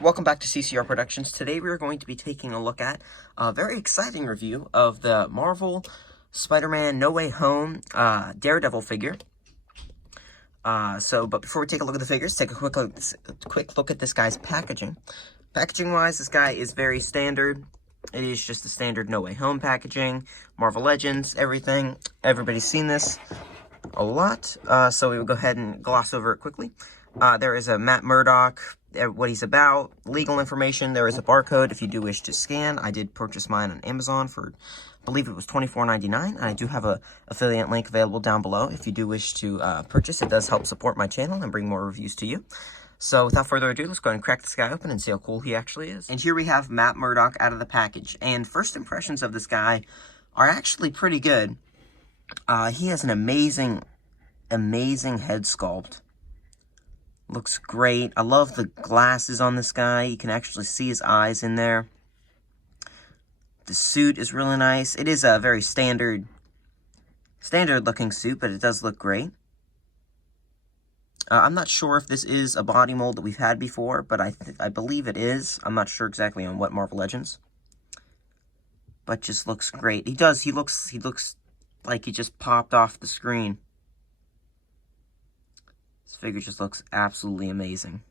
Welcome back to CCR Productions. Today we are going to be taking a look at a very exciting review of the Marvel Spider-Man No Way Home Daredevil figure. But before we take a look at the figures, take a quick look at this guy's packaging. Packaging-wise, this guy is very standard. It is just the standard No Way Home packaging, Marvel Legends, everything. Everybody's seen this a lot, so we will go ahead and gloss over it quickly. There is a Matt Murdock, what he's about, legal information. There is a barcode if you do wish to scan. I did purchase mine on Amazon for, I believe it was $24.99, and I do have a affiliate link available down below if you do wish to purchase. It does help support my channel and bring more reviews to you. So without further ado, let's go ahead and crack this guy open and see how cool he actually is. And here we have Matt Murdock out of the package, and first impressions of this guy are actually pretty good. He has an amazing head sculpt. Looks great. I love the glasses on this guy. You can actually see his eyes in there. The suit is really nice. It is a very standard looking suit, but it does look great. I'm not sure if this is a body mold that we've had before, but I believe it is. I'm not sure exactly on what Marvel Legends. But just looks great. He looks like he just popped off the screen. This figure just looks absolutely amazing.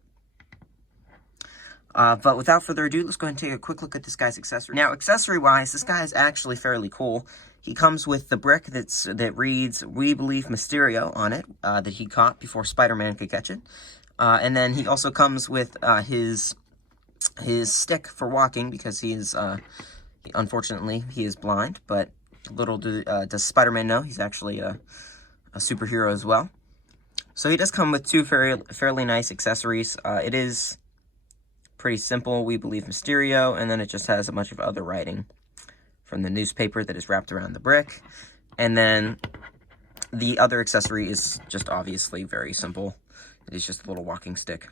But without further ado, let's go ahead and take a quick look at this guy's accessories. Now, accessory-wise, this guy is actually fairly cool. He comes with the brick that reads, "We believe Mysterio" on it, that he caught before Spider-Man could catch it. And then he also comes with his stick for walking, because he is, unfortunately, he is blind. But little does Spider-Man know, he's actually a superhero as well. So he does come with two fairly nice accessories. It is pretty simple. "We believe Mysterio," and then it just has a bunch of other writing from the newspaper that is wrapped around the brick. And then the other accessory is just obviously very simple. It is just a little walking stick.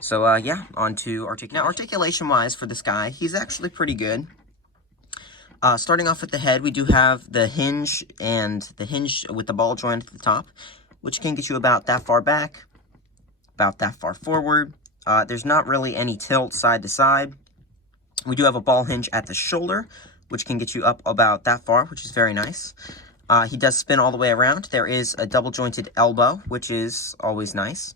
So yeah, on to articulation. Now, articulation-wise for this guy, he's actually pretty good. Starting off with the head, we do have the hinge, and the hinge with the ball joint at the top, which can get you about that far back, about that far forward. There's not really any tilt side to side. We do have a ball hinge at the shoulder, which can get you up about that far, which is very nice. He does spin all the way around. There is a double jointed elbow, which is always nice.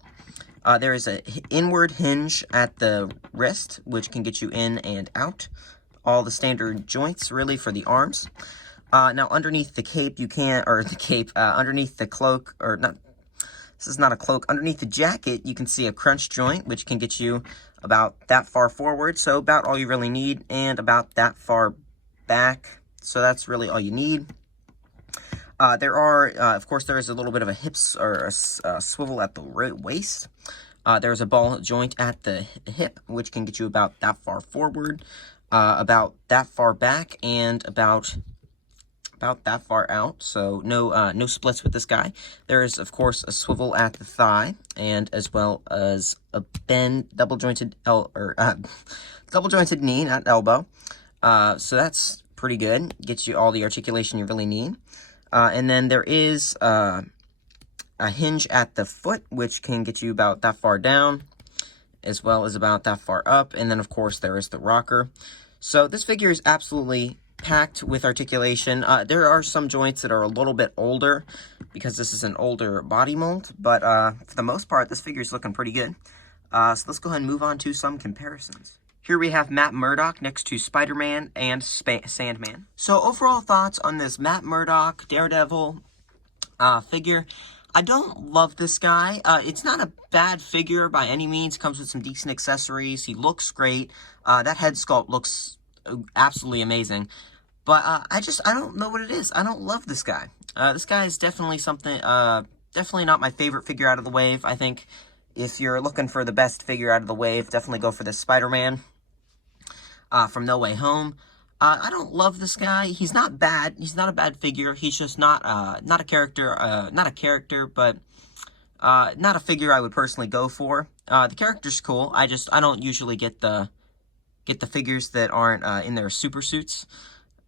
There is an inward hinge at the wrist, which can get you in and out. All the standard joints, really, for the arms. Now, underneath the cape, underneath the cloak, or not, this is not a cloak. Underneath the jacket, you can see a crunch joint, which can get you about that far forward. So about all you really need, and about that far back. So that's really all you need. Of course, there is a little bit of a hips, or a swivel at the waist. There's a ball joint at the hip, which can get you about that far forward, about that far back, and about that far out. So no splits with this guy. There is, of course, a swivel at the thigh, and as well as a double jointed knee, not elbow. So that's pretty good. Gets you all the articulation you really need. And then there is a hinge at the foot, which can get you about that far down, as well as about that far up. And then, of course, there is the rocker. So this figure is absolutely packed with articulation. There are some joints that are a little bit older, because this is an older body mold, but for the most part, this figure is looking pretty good. So let's go ahead and move on to some comparisons. Here we have Matt Murdock next to Spider-Man and Sandman. So overall thoughts on this Matt Murdock Daredevil figure. I don't love this guy. It's not a bad figure by any means. Comes with some decent accessories. He looks great. That head sculpt looks absolutely amazing. But I don't know what it is. I don't love this guy. This guy is definitely something, definitely not my favorite figure out of the wave. I think if you're looking for the best figure out of the wave, definitely go for this Spider-Man from No Way Home. I don't love this guy. He's not bad. He's not a bad figure. He's just not a character, but not a figure I would personally go for. The character's cool. I don't usually get the figures that aren't in their super suits.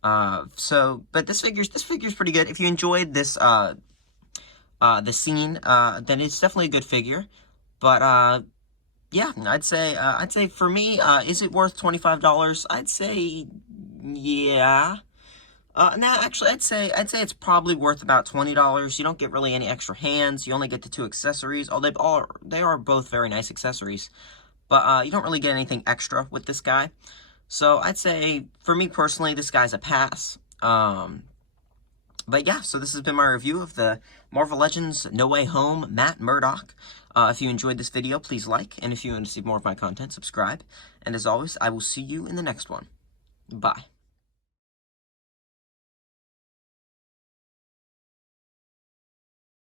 But this figure's pretty good. If you enjoyed this the scene, then it's definitely a good figure. But yeah, I'd say for me, is it worth $25? I'd say, yeah. Nah, actually, I'd say it's probably worth about $20. You don't get really any extra hands. You only get the 2 accessories. They are both very nice accessories, but you don't really get anything extra with this guy. So I'd say, for me personally, this guy's a pass. But yeah, so this has been my review of the Marvel Legends No Way Home Matt Murdock. If you enjoyed this video, please like, and if you want to see more of my content, subscribe. And as always, I will see you in the next one. Bye.